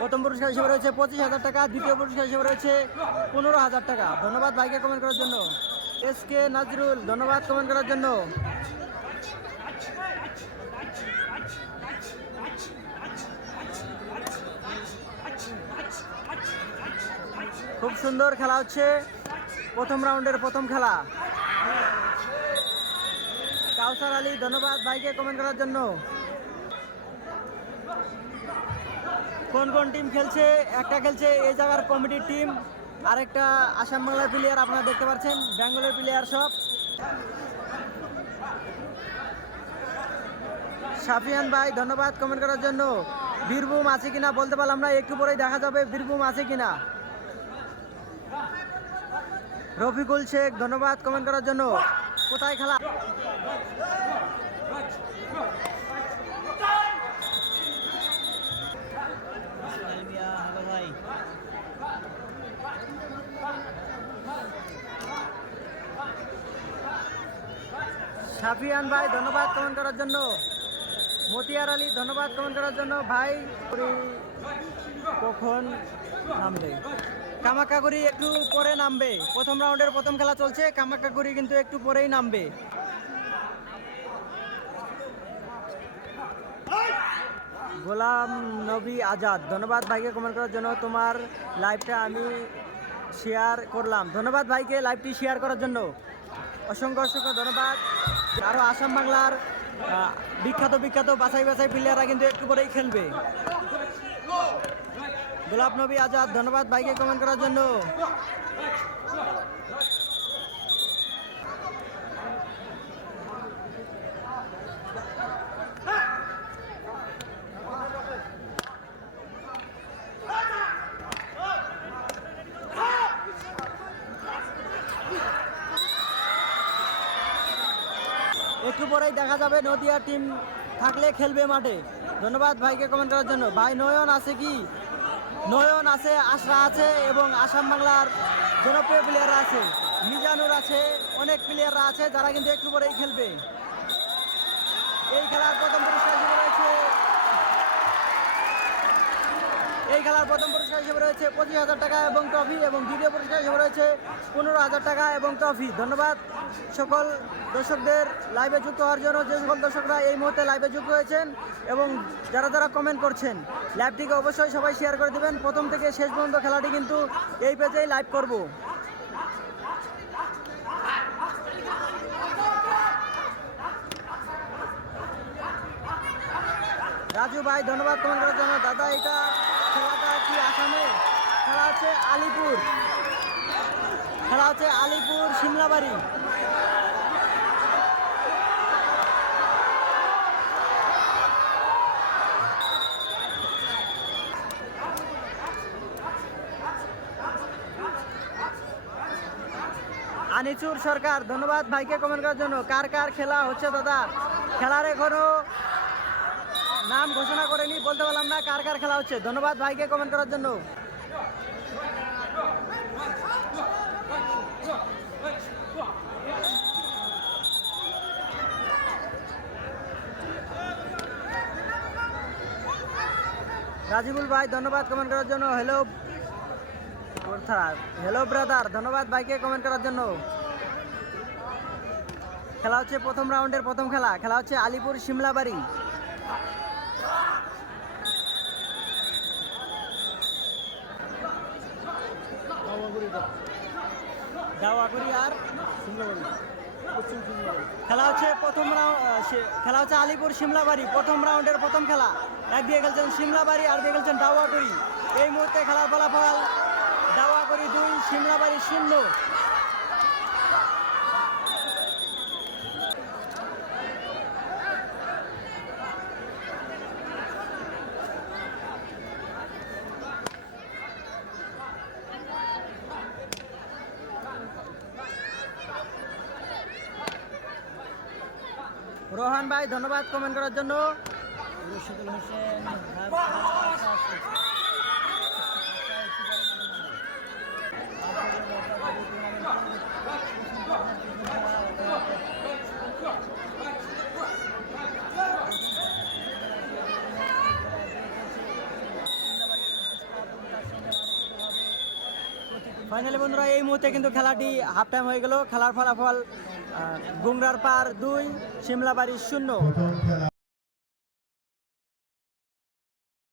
প্রথম পুরস্কার হিসেবে রয়েছে পঁচিশ হাজার টাকা, দ্বিতীয় পুরস্কার হিসেবে রয়েছে পনেরো হাজার টাকা। ধন্যবাদ ভাইকে কমেন্ট করার জন্য। এস কে নাজরুল, ধন্যবাদ কমেন্ট করার জন্য। খুব সুন্দর খেলা হচ্ছে। প্রথম রাউন্ডের প্রথম খেলা। কাউসার আলী, ধন্যবাদ ভাইকে কমেন্ট করার জন্য। কোন কোন টিম খেলছে? একটা খেলছে এই জায়গার কমিটির টিম আরেকটা আসাম বাংলার প্লেয়ার আপনারা দেখতে পাচ্ছেন বেঙ্গলের প্লেয়ার সব। সাফিয়ান ভাই, ধন্যবাদ কমেন্ট করার জন্য। বীরভূম আছে কিনা বলতে পারলাম না, একটু পরেই দেখা যাবে বীরভূম আছে কিনা। রফিকুল শেখ, ধন্যবাদ কমেন্ট করার জন্য। কোথায় খেলা? সাফিয়ান ভাই, ধন্যবাদ কমেন্ট করার জন্য। মতিয়ার আলী, ধন্যবাদ কমেন্ট করার জন্য। ভাই কখন নামবে? কামাকাগুড়ি একটু পরে নামবে। প্রথম রাউন্ডের প্রথম খেলা চলছে কামাকাগুড়ি কিন্তু একটু পরেই নামবে। গোলাম নবী আজাদ, ধন্যবাদ ভাইকে কমেন্ট করার জন্য। তোমার লাইভটা আমি শেয়ার করলাম। ধন্যবাদ ভাইকে লাইভটি শেয়ার করার জন্য। অসংখ্য অসংখ্য ধন্যবাদ। আরও আসাম বাংলার বিখ্যাত বিখ্যাত বাছাই বাছাই প্লেয়াররা কিন্তু একটু করেই খেলবে। গোলাপ নবী আজাদ, ধন্যবাদ বাইকে কমেন্ট করার জন্য। একটু পরেই দেখা যাবে নদিয়া টিম থাকলে খেলবে মাঠে। ধন্যবাদ ভাইকে কমেন্ট করার জন্য। ভাই, নয়ন আছে কি? নয়ন আছে, আশরা আছে এবং আসাম বাংলার জনপ্রিয় প্লেয়াররা আছে। মিজানুর আছে, অনেক প্লেয়াররা আছে যারা কিন্তু একটু পরেই খেলবে। এই খেলার প্রথম পুরস্কার খেলার প্রথম পুরস্কার হিসেবে রয়েছে পঁচিশ হাজার টাকা এবং ট্রফি এবং দ্বিতীয় পুরস্কার হিসেবে রয়েছে পনেরো হাজার টাকা এবং ট্রফি। ধন্যবাদ সকল দর্শকদের লাইভে যুক্ত হওয়ার জন্য। যে সকল দর্শকরা এই মুহূর্তে লাইভে যুক্ত হয়েছেন এবং যারা যারা কমেন্ট করছেন লাইভটিকে অবশ্যই সবাই শেয়ার করে দেবেন। প্রথম থেকে শেষ পর্যন্ত খেলাটি কিন্তু এই পেজেই লাইভ করব। রাজু ভাই, ধন্যবাদ কমেন্ট করার জন্য। দাদা, এটা খেলাটা আসামে। খেলা হচ্ছে আলিপুর। খেলা হচ্ছে আলিপুর সিমলাবাড়ি। আনিচুর সরকার, ধন্যবাদ ভাইকে কমেন্ট করার জন্য। কার কার খেলা হচ্ছে দাদা? খেলার এখনও নাম ঘোষণা করেনি বলতে পারলাম না কার কার খেলা হচ্ছে। ধন্যবাদ ভাইকে কমেন্ট করার জন্য। রাজিবুল ভাই, ধন্যবাদ কমেন্ট করার জন্য। হ্যালো হ্যালো ব্রাদার ধন্যবাদ ভাইকে কমেন্ট করার জন্য। খেলা হচ্ছে প্রথম রাউন্ডের প্রথম খেলা। খেলা হচ্ছে আলিপুর সিমলাবাড়ি দাওয়াগুড়ি আর খেলা হচ্ছে প্রথম রাউন্ড খেলা হচ্ছে আলিপুর সিমলাবাড়ি, প্রথম রাউন্ডের প্রথম খেলা। এক দিয়ে খেলছেন সিমলাবাড়ি, আর দিয়ে খেলছেন দাওয়াগুড়ি। এই মুহূর্তে খেলার ফলাফল দাওয়াগুড়ি দুই, সিমলাবাড়ি শূন্য রোহন ভাই, ধন্যবাদ কমেন্ট করার জন্য। রশিদুল ফাইনালি বন্ধুরা, এই মুহূর্তে কিন্তু খেলাটি হাফ টাইম হয়ে গেল। খেলার ফলাফল গুংরার পার দুই সিমলাবাড়ি শূন্য।